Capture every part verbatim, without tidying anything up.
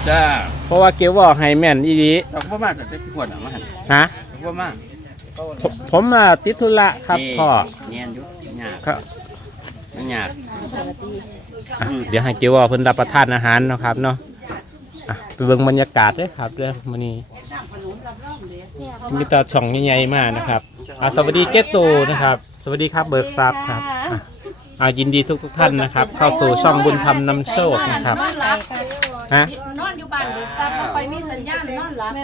จ้าเพราะว่าเกวอให้แม่นอีดีเราก็มาแต่จะขวดอ่ะมาหันฮะว่ามาผมมาติดธุระครับพ่อเนียนยุหยาครับหยาเดี๋ยวให้เกวอเพิ่นรับประทานอาหารเนาะครับเนาะไปเบิ่งบรรยากาศด้วยครับเด้อมื้อนี้มีตาช่องใหญ่ๆมากนะครับสวัสดีเกตโตนะครับสวัสดีครับเบิกทรัพย์ครับอ่ายินดีทุกทุกท่านนะครับเข้าสู่ช่องบุญธรรมนำโชคนะครับฮะนอนอยู่บ้านเบิกทรัพย์คอยมีสัญญาณนอนหลับ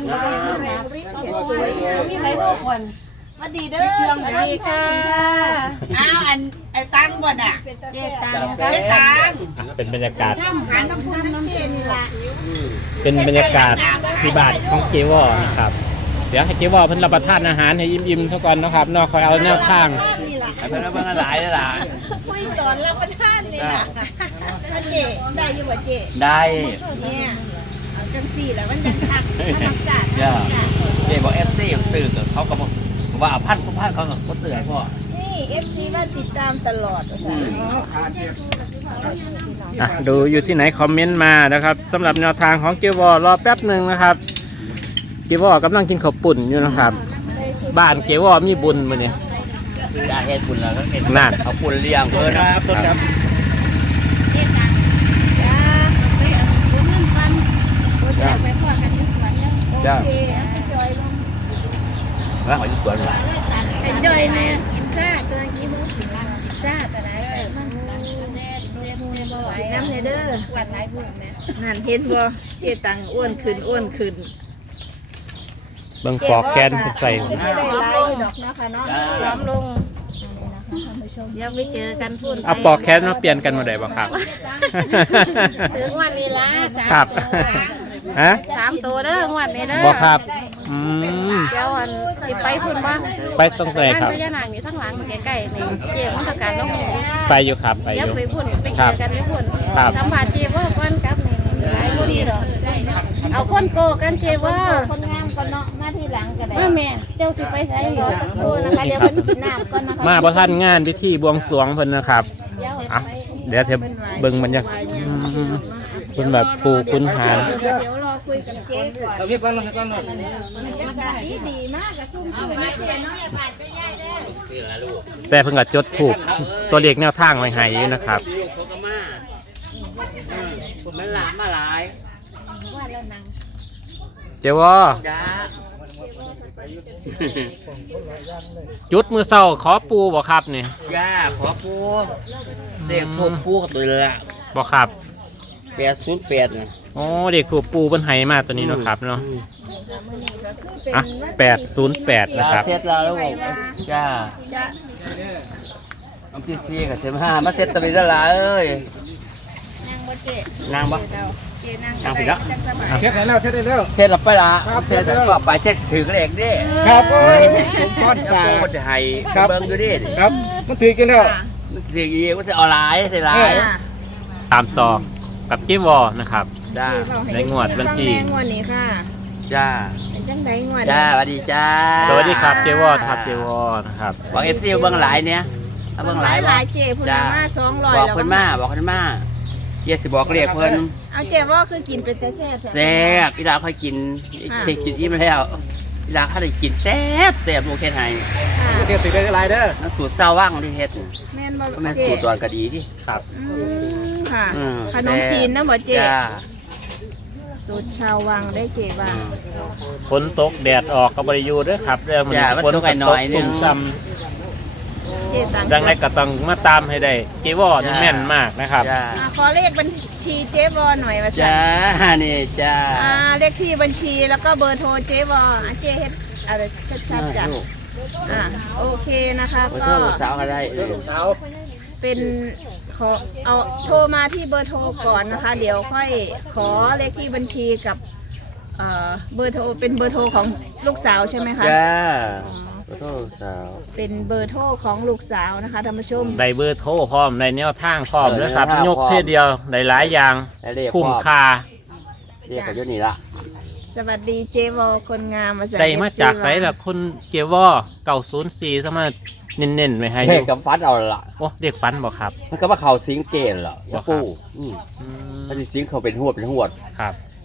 มีไรทุกคนสวัสดีเด้อสวัสดีค่ะอ้าวอันไอ้ตังบ่น่ะเจ๊ตังเจ๊ตังเป็นบรรยากาศหันน้ำพุน้ำเย็นละเป็นบรรยากาศที่บ้านของเกวอนะครับเดี๋ยวให้เกวอเพิ่นรับประทานอาหารให้อิ่มๆเท่ากันนะครับนอกคอยเอาแนวทางเพิ่นเอาเบิ่งหลายหลายคุยตอนรับประทานนี่ล่ะเจ๊ได้อยู่บ่เจ๊ได้เนี่ยเอาจังสี่แล้วมันจังทักธรรมชาติจ้าเจ๊บอก เอฟ ซี ตื่นเขาก็บอกว่าพันพันเขาก็ตื่นให้พ่อนี่ เอฟ ซี ว่าติดตามตลอดอ่ะดูอยู่ที่ไหนคอมเมนต์มานะครับสำหรับแนวทางของเกวอรอแป๊บหนึ่งนะครับเกวอกำลังกินข้าวปุ่นอยู่นะครับบ้านเกวอมีบุญมื้อนี้คืออาเฮ็ดบุญแล้วก็เฮ็ดนั่นข้าวปุ่นเลี้ยงเพิ่นครับต้นครับจ้าแล้วขออยู่สวนเหรอไอ้จอยแม่กินซ่าตัวกี้มูกินซ่าแต่ไหนเลยน้ำเนเด้อวัดไหนพูดแม่นั่นเห็นบ่เจ๊ตังอ้วนขึ้นอ้วนขึ้นเบิ่งปอกแกนใส่ไม่ได้ไล่ดอกนะคะเนาะพร้อมลงเดี๋ยวไปเจอกันพูดเอาปอกแคนมาเปลี่ยนกันมาได้บ่ครับถึงวันนี้ละครับฮะสามตัวเด้องวดนี้เด้อบ่ครับอืมเดี๋ยววันสิไปพุ่นบ้างไปตรงไหนครับพญานาคอยู่ทั้งหลังใกล้ๆนี่เจี๊ยบมันการน้องไปอยู่ครับไปอยู่ไปพุ่นไปเจอกันไปพุ่นทำผ่าเจี๊ยบว่าก้อนกับนี่หลายคนดีหรอเอาคนโกกันเจี๊ยบว่าคนงามก่อนเนาะมาที่หลังก็ได้แม่เจ้าสิไปใส่รอสักครู่นะคะเดี๋ยวเพิ่นกินน้ำก่อนนะคะมาบ่ทันงานพิธีบวงสรวงเพิ่นนะครับอ่ะเดี๋ยวเทปเบิ่งบรรยากาศเพิ่นแบบปูคุณหาเดี๋ยวรอคุยกับเจ๊ก่อนเอาเรียกก่อนเลยก่อนเลยบรรยากาศดีดีมากกับซุ่มซุ่มเจ๊น้อยผ่านไปง่ายได้แต่เพิ่นก็จดถูกตัวเลขแนวทางไว้ให้นะครับมันหลามมาหลายเจ้าวอจุดมือเศร้าขอปูบ่ครับนี่ย่าขอปูเด็กถูกปูกับตัวเลยละบ่ครับแปดศูนย์แปดนะอ๋อเด็กถูกปูเป็นไห้มาตัวนี้เนาะครับเนาะอ่ะแปดศูนย์แปดนะครับเสร็จแล้วลูกจ้าอันที่สี่กับเจ็ดห้ามาเสร็จตะวิดละเอ้ยนางบ่เจ๊นางบ่นางผิดแล้วเช็ดได้แล้วเช็ดได้แล้วเช็ดหลับไปละเช็ดแล้วไปเช็ดถือกระเด็กดิครับโอ้ยผมก้อนปลามันจะให้เบิ้งดูดิครับมันถือกันแล้วมันถืออีกมันจะออนไลน์ใช่ไลน์ตามต่อกับเจ๊วอนะครับจ้าในงวดวันที่งวดนี้ค่ะจ้าเป็นจังไดงวดจ้าสวัสดีจ้าสวัสดีครับเจ๊วอครับเจ๊วอนะครับบอกเอฟซีเบิ้งหลายเนี้ยเบิ้งหลายหลายเจ๊พูดมาสองร้อยบอกเพิ่นมาบอกเพิ่นมาเยสิบอกเรียกเพิ่นเอาเจ๊ว่าคือกินเป็นแต่แซ่บแซ่บอีหลาค่อยกินเคยกินอิ่มแล้วอีหลาเขาได้กินแซ่บแซ่บโอเคไทยเดี๋ยวติดได้หลายเด้อนั่นสูตรเศร้าว่างที่เฮ็ดแม่นบ่แม่นสูตรตอนก็ดีดิครับค่ะขนมจีนนะบ่เจ๊สูตรชาววังได้เจ๊ว่าฝนตกแดดออกก็บริยูด้วยครับเรื่องมันฝนตกหน่อยนึงดังนั้นก็ต้องมาตามให้ได้เจ๊วอนี่แม่นมากนะครับขอเลขบัญชีเจ๊วอหน่อยว่าจ้านี่จ้าเลขที่บัญชีแล้วก็เบอร์โทรเจ๊วอเจ๊เฮ็ดอะไรชัดๆจ้ะอ่าโอเคนะคะก็สาวอะไรสาวเป็นขอเอาโทรมาที่เบอร์โทรก่อนนะคะเดี๋ยวค่อยขอเลขที่บัญชีกับเบอร์โทรเป็นเบอร์โทรของลูกสาวใช่ไหมคะจ้าเบอร์โทรสาวเป็นเบอร์โทรของลูกสาวนะคะท่านผู้ชมได้เบอร์โทรพร้อมในแนวทางพร้อมนะครับยกเท่เดียวได้หลายอย่างคุ้มค่าเรียกกันอยู่นี่ละสวัสดีเจวอคนงามมาจากได้มาจากไหนล่ะคนเจวอเก่าศูนย์สี่สมัยเน้นๆไหมให้เด็กกับฟันเอาละโอ้เด็กฟันบอกครับมันก็ว่าเขาสิงเกนเหรอจะปูอืมถ้าสิงเขาเป็นหวดเป็นหวดครับ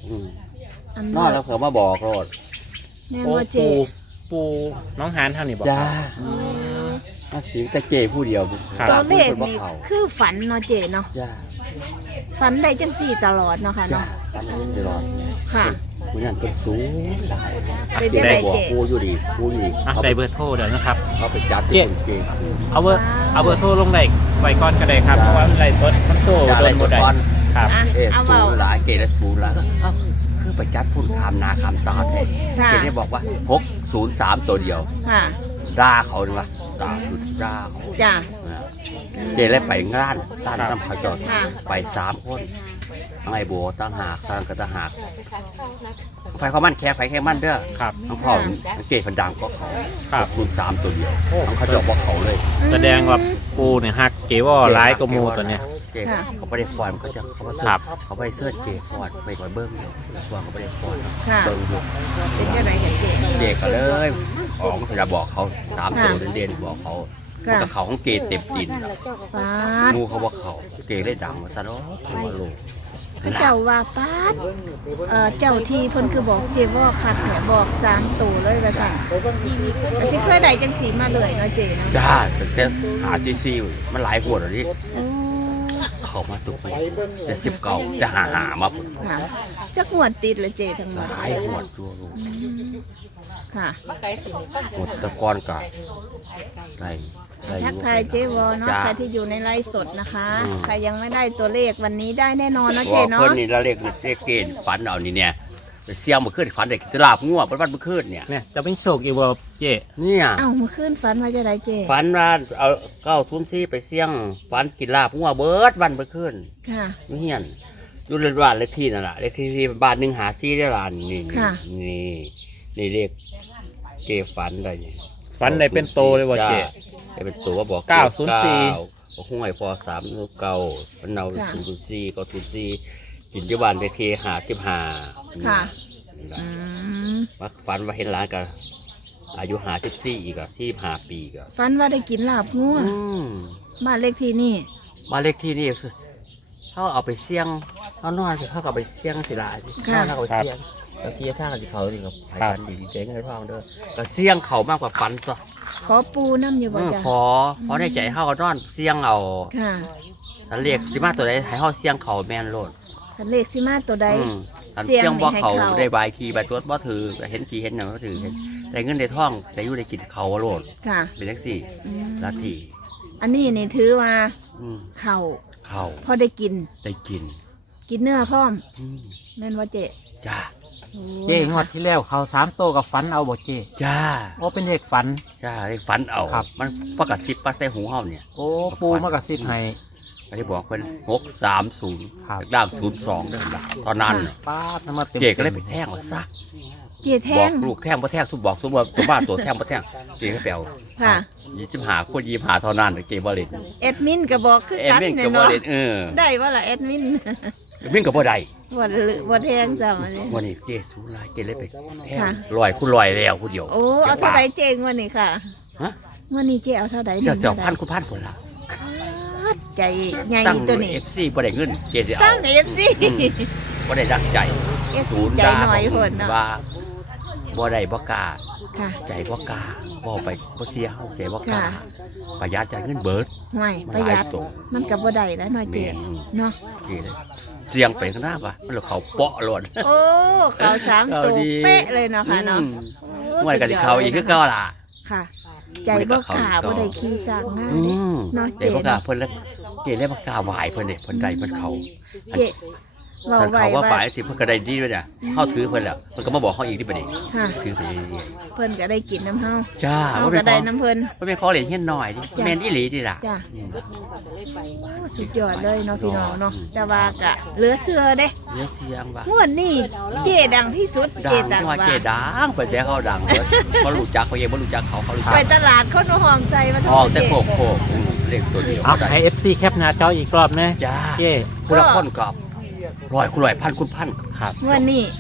อืมอันนอนแล้วเขามาบอกโลดแม่นโอ้ว่าเจปูปูน้องหานเท่านี้บอกจ้าครับอืมมาสิงแต่เจผู้เดียวครับตัวเลขบ่นี่เขาคือฝันเนาะเจเนาะจ้าฝันได้จังสี่ตลอดเนาะค่ะจ้าเนาะปันนี้ตลอดค่ะผู้นั้นเป็นสูงหลายเป็นจังได้ไดบอกเจผู้อยู่ดีผู้อยู่ดีอ่ะเขาได้เบอร์โทรเดี๋ยวนะครับเขาไปจับเจ๊ที่คนเจเอาเบอร์ว้าวเอาเบอร์โทรลงได้ไว้ก่อนก็ได้ครับจ้าเพราะว่ามันไรสดมันสู้จ้าโดได้นหหมมดดได้ก่อนครับอ่ะเอ๊ะเอาสูเบางหลายเกและสูงหลายเอ้าคือไปจัดพุ่นคำนาคำตาแท้ค่ะเกได้บอกว่าหกศูนย์สามตัวเดียวค่ะด่าเขาดีวะด่าหยุดด่าเขาจ้าเจเลยไปงานร้านน้ำเขาจอดค่ะไปสามคนทั้งไอ้โบตั้งหากตั้งกระตงหากไฟเขามั่นแค่ไฟแค่มั่นเด้อครับทั้งพ่อทั้งเกศพันดังก็เขาครับศูนย์สามตัวเดียวทั้งเขาจอกบอกเขาเลยแสดงว่าปูเนี่ยฮักเกว่าร้ายกว่าหมูตัวเนี้ยเจเขาไม่ได้ฟอนเขาจะเขาว่าเสื้ครัอบ เขาไม่ได้เสื้อเจฟอนไปก่อนเบิ้งฟอนเขาไม่ได้ฟอนค่ะเบิ้งอยู่เป็นจังไดกันเจเจก็เลยของเขาจะบอกเขาสามตัวเด่นๆบอกเขาค่ะกับเขาของเกศเต็มดินป้าดงูเขาว่าเขาเกศได้ดังมาซะเนาะทั่วโลกพระเจ้าว่าป้าดเอ่อเจ้าที่เพิ่นคือบอกเจว่าคัดแหบอกสามตัวเลยว่าสั่นแต่สิเคยได้จังสีมาเลยเนาะเจเนาะจ้าแต่หาซีซีมันหลายหัวแล้วนี่โอ้เขามาสุกจะสิบเก่าจะหาหามาพุ่นค่ะจักหวดติดเลยเจทั้งหมดหลายหัวจัวลูกค่ะหมดตะกอนกับไรไรทักทายเจวอเนาะใครที่อยู่ในไลฟ์สดนะคะ ใครยังไม่ได้ตัวเลขวันนี้ได้แน่นอนเนาะเจว่าเนาะเพิ่นนี่ละเลขเลขเกณฑ์ฝันเอานี่เนี่ยไปเสี่ยงมาขึ้นฝันเด็กตลาบงัวบ้านมาขึ้นเนี่ยเนี่ยจะเป็นโชคอีกว่าเจเนี่ยเอ้าเมื่อคืนฝันว่าจะได้เจฝันว่าเอาเก้าทุนซี่ไปเสี่ยงฝันกินลาบงัวเบิดวันมาขึ้นค่ะเฮียนอยู่เรือนบ้านเลขที่นั่นแหละเลขที่ที่บ้านหนึ่งหาซี่ได้ร้านนี่ค่ะนี่นี่เลขเกฝันได้เนี่ยฟันได้เป็นโตเลยว่าเจได้เป็นตัวว่าบอกเก้าศูนย์สี่บอกห้วยพอสามนูเก้าพันเนาศูนย์ศูนย์สี่เก็ศูนย์สี่กินที่บ้านเลขที่หาสิบห้าค่ะ อืมว่าฝันว่าเห็นหลานกันอายุหาสิบสี่อีกอะสี่ห้าปีอีกอะฝันว่าได้กินลาบงัวอืมบ้านเลขที่นี่บ้านเลขที่นี่คือเขาเอาไปเสี่ยงเขานอนสิเขาก็เอาไปเสี่ยงสิลาสิค่ะเขาเอาไปเสี่ยงแล้วที่ท่ากันที่เขาดีกับไผ่กันดีดีเจ๊งให้ท่องเด้อก็เสี่ยงเขามากกว่าฝันตัวขอปูน้ำอยู่บ่อืมจ้ะขอขอในใจเขาก็นอนเสี่ยงเอาค่ะถ้าเรียกสิมาตัวใดให้เขาเสี่ยงเขาแม่นโลดคันเลขสิมาตัวใดอืมอันเสี่เสี่ยยงงนี่บ่ให้เขาเขาได้ใบายขี่ใบตัวบ่ถือก็เห็นขี่เห็นหนังบ่ถือเห็นได้เงินได้ท่องได้อยู่ได้กินเขาโลดค่ะเป็นเลขสี่อืมลัทธิอันนี้นี่ถือว่าอืมเข่าเขาพอได้กินได้กินกินเนื้อพร้อมอืมแม่นว่าเจจ้าโอ้เจงวดที่แล้วเขาสามโตกับฟันเอาบ่เจจ้าโอ้เป็นเด็กฝันจ้าได้ฝันเอาครับมันประกาศสิบปัสใส่หูเฮาเนี่ยโอ้ปูมากระซิบให้ก็ได้บอกเพิ่นหกสามศูนย์ครับด้ามศูนย์สองเด้อล่ะตอนนั้นน่ะป้าดน้ำมาเต็มเจก็เลยไปแท่งว่าซะเจแทบอกงลูกแท่งบ่แท่งสุบบอกสุบว่าตัวบ้านตัวแท่งบ่แท่งเจก็ไปเอาค่ะยี่สิบห้าคนยี่สิบห้าเท่านั้นเจบ่เล่นแอดมินก็บอกคือเอ็มกันเม่นเนี่ก็ยบ่เนาะเล่นเออได้ว่าล่ะแอดมินเม่นก็บ่ได้บ่หรือบ่แทงซ้ำอันนี้วันนี้เจสูหลายเจเลยไปแท่งค่ะลอยคุณลอยแล้วผู้เดียวโอ้เอาเท่าไหร่เจงวันนี้ค่ะฮะวันนี้เจเอาเท่าไหร่เดี๋ยวเสียวเท่าไหร่พันคุณพันพุ่นล่ะป๊าดใจใหญ่สั่งตัวนี้เอฟซีบ่ได้เงินเจสิสร้าเอางเอฟซีอืมบ่ได้รักใจเอฟซีใจหน่อยคนเนาะว่าบ่ได้บ่กล้าค่ะใจบ่กล้าบ่ไปบ่เสียเฮาใจบ่กล้าค่ะประหยัดจ่ายเงินเบิดห่วยมันประหยัดหลายตัวมันกับบ่ได้แล้วหน่อยเจแม่นเนาะเจเลยเสียงไปข้างหน้าว่ะมันเลยเขาเปาะหล่นโอ้เขาสามเอาตัวดีเป๊ะเลยเนาะค่ะเนาะอืมโอ้เมื่อไหร่ก็สิเขาอีกคือเก่าล่ะค่ะ ใจบ่กล้าบ่ได้ขี้สร้างง่ายอืเด้มเนาะใจเจบ่กล้าเพิ่นแล้วเจเลยบ่กล้าไหวเพิ่นเด้เพิ่นได้เพิ่นเขาเจเว้าท่านไว้เขาว่าว่าฝ่ายสิเพิ่นก็ได้ดีด้วยน่ะเฮาถือเพิ่นแล้วเพิ่นก็มาบอกเฮาอีกที่บัดนี้ค่ะถือไปเรื่อยเพิ่นก็ได้กินน้ำเฮาๆจ้าเฮาว่าก็เป็นขได้องน้ำเพิ่นว่าเป็นของเหรียญเฮียนหน่อยดิจ้ะแม่นอีหลีดิล่ะจ้ะอืมโอ้สุดยอดเลยเนาะพี่น้องเนาะแต่ว่าก็เหลือเชื่อเด้เนื้อเสียงว่ะงวดนี้เจดังที่สุดเจดังตังที่ว่าว่าเจดังไปแต่เขาดังเบิดบ่รู้จักเขาเองบ่รู้จักเขาเขารู้จัไปกตลาดคนเอาห้องใส่มาห้องแต่เจโคกโคกอืมเลขตัวเดียวเอาได้ให้เอฟซีแคปหน้าจออีกรอบนะจ้าเจคุณละคนกับร้อยคุณร้อยพันคุณพันครับงวดนี้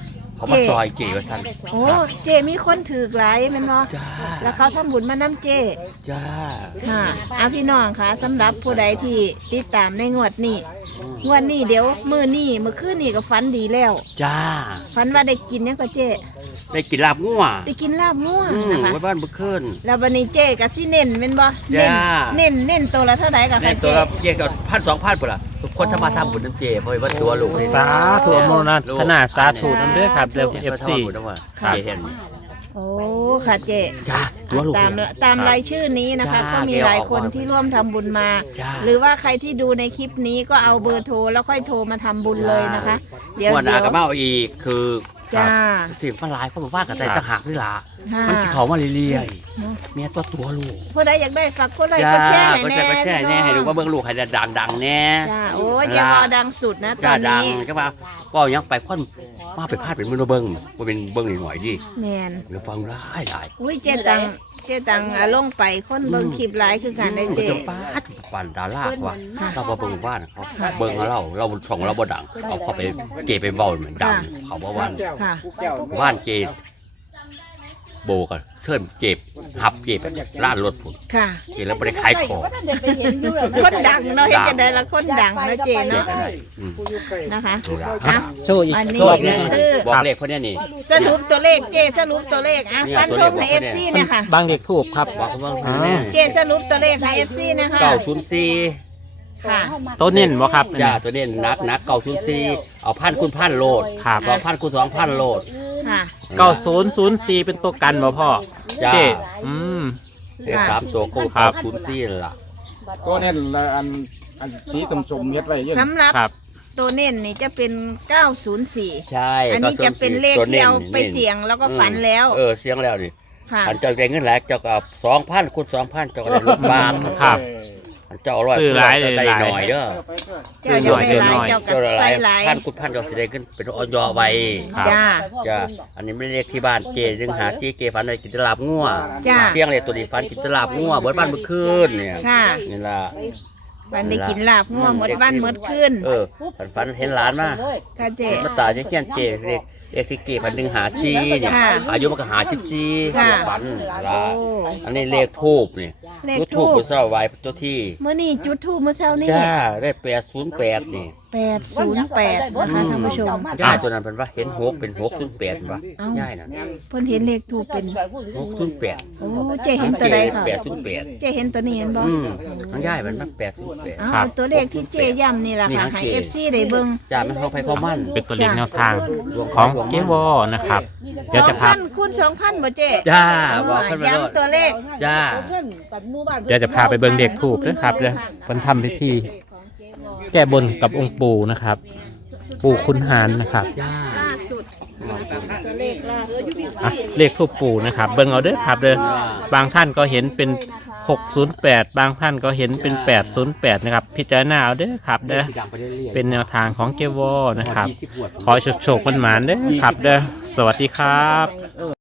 เขามาซอยเจว่าสั่นโอ้เจมีคนถือหลายแม่นบ่จ้าแล้วเขาทำบุญมานํเจจ้าค่ะเอาพี่น้องค่ะสำหรับผู้ใดที่ติดตามในงวดนี้งวดนี้เดี๋ยวมื้อนี้มื้อคืนนี้ก็ฝันดีแล้วจ้าฝันว่าได้กินหยังก็เจได้กินลาบงัวได้กินลาบงัวอืมนะคะไว้บ้านเมื่อคืนแล้ววันนี้เจก็สิเน้นแม่นบ่เน้นจ้าเน้นเน้นตัวละเท่าไหร่ก็ในค่ะเจตัวละเกี่ยวกับพันสองพันปุ่นล่ะทุกคนถ้ามาทำบุญน้ำเจเพราะว่าตัวลูกนี่สาธุอนุโมทนาสาธุน้ำเด้อครับเด้อ เอฟ ซีเจเห็นโอ้ค่ะเจจ้าตัวลูกตามเนี่ยตามรายชื่อนี้นะคะจ้าก็มีหลายคนที่ร่วมทำบุญมาจ้าหรือว่าใครที่ดูในคลิปนี้ก็เอาเบอร์โทรแล้วค่อยโทรมาทำบุญเลยนะคะ เดี๋ยววันหเดี๋นายวกับเมาอีกคือจ้าถึงมันหลายเขาบอกว่ากันแต่ต่างหากนี่ล่ะค่ะมันสิเขามาเรื่อยๆเมียตัวตัวลูกผู้ใดอยากได้ฝากกดไลค์จ้ากดแชร์ให้ก็แน่แช่ก็แช่แน่ให้ดูว่าเบิ่งลูกให้ดังดังๆแน่จ้าโอ้ยอย่าจ้าพอดังสุดนะตจ้าอนดังนี้ก็ว่าก็ยังไปค่อนมาไปพลาดเป็นมือเบิ่งว่าเป็นเบิ่งหน่อยๆดิแมนหรือฟังหลายหลายอุ้ยเจตังเจตังอ่ะลงไปคนเบิ่งคลิปหลายคือกันได้เจจะป้าดปันดาราว่าเราบ่เบิ่งว่านเขาเบิ่งเอาเราเราช่องเราบ่ดังเอาเข้าไปเกไปเว้าเหมือนดังเขาบ่ว่านค่ะว่านเกโบกันเชิญเก็บหับเก็บร้านรถผมค่ะเก็บแล้วบ่ได้ขายของคนดังเนาะเห็นจะได้ละคนดังนะเจเก็บเนาะก็ได้อืมนะคะอ่ะอ่ะโช่วยอีกอันนี้โช่วยอีก็กคือบอกเลขคนนี้นี่สรุปตัวเลขเจสรุปตัวเลขอ่ะเนี่ยฟันตัวธเลขงให้บอกเอฟเนี่ยซีเนี่ยค่ะบางเด็กถูกครับบอกเขาว่าอ่าแม่เจสรุปตัวเลขให้เอฟซีนะคะเก้าศูนย์สี่ค่ะตัวเน้นบ่ครับจ้าตัวนี้นักนักเก้าศูนย์สี่เอาพันคูณพันโลดครับสองพันคูณสองพันโลดค่ะเก้าศูนย์ศูนย์สี่เป็นตัวกันบ่พ่อจ้าเจ๊อืมเลขสามตัวก็ครัเก้าบศูนย์สี่ล่ะก็เนี่ยอันอันสีสมสมเฮ็ดไว้เยอะสำหรับครับตัวเน้นนี่จะเป็นเก้าศูนย์สี่ใช่อันนี้จะเป็นเลขที่เอาไปเสี่ยงแล้วก็ฝันแล้วเออเสียงแล้วดิค่ะอันเจ้าได้เงินหลายเจ้าก็สองพันคูณสองพันเจ้าก็ได้รถบ้านครับอันเจ้าเอาร้อยซื้อหลายเลยได้หลายหน่อยเด้อเจ้าจะไปหลายเจ้ากับเจ้าละหใส่ลายหลายพันคูณพันเจ้าสิได้เงินเป็นออยไว้ครับจ้าจ้าอันนี้ไม่ได้เรียกที่บ้านเจดึงหาจีเกฝันได้กินตลาบงัวจ้าเสียงเลยตัวนี้ฝันกินตลาบงัวเบิดบ้านเมื่อคืนเนี่ยค่ะนี่ล่ะวันได้กินลาบง่วงหมดบ้านหมดคืนเออฝันฝันเห็นหลานมาค่ะเจมาตายจะเขียนเจเรียกเอกสิเกพันหนึ่งหาชีเนี่ยค่ะอายุมันก็หาชิบชีค่ะฝันลาโอ้อันนี้เลขทูบเนี่ยเลขทูทูบบ ไปเศร้าไว้เจ้าที่เมื่อนี่จุดทูบเมื่อเช้านี่จ้าได้แปดศูนย์แปดนี่แปดศูนย์แปดนะคะท่านผู้ชมย่ายตัวนั้นเป็นว่าเห็นหกเป็นหกศูนย์แปดป่ะเอ้าย่ายนั่นเพิ่นเห็นเลขทูบเป็นหกศูนย์แปดโอ้เจเห็นตัวใดค่ะแปดศูนย์แปดเจเห็นตัวนี้เห็นบ่อืมทั้งย่ายมันมาแปดศูนย์แปดเอาครับตัวเลขที่เจย้ำนี่แหละนี่ค่ะหางให้เจเอฟซีได้เบิ่งจ้ามันเข้าไปเข้ามั่นเป็นตัวเลขแนวทางของเกวอนะครับสเดี๋ยวองจะพาพันคูณสองพันบ่เจจ้าเอบอกอขึ้นมาย้ำตัวเลขจ้าเดี๋ยวจะพาไปเบิ่งเด็กถูกด้วยครับเดี๋ยวเพิ่นทำพิธีแก้บนกับองค์ปู่นะครับ ปู่คุณหารนะครับจ้าล่าสุดตัวเลขล่าสุดอ่ะเลขทูปปู่นะครับ เบิ่งเอาเด้อครับเด้อบางท่านก็เห็นเป็นหกศูนย์แปดบางท่านก็เห็นเป็นแปดศูนย์แปดนะครับพิจารณาเอาเด้อครับเด้อเป็นแนวทางของเกวอนะครับ ขอโชคๆมันหมานๆเด้อครับเด้อสวัสดีครับ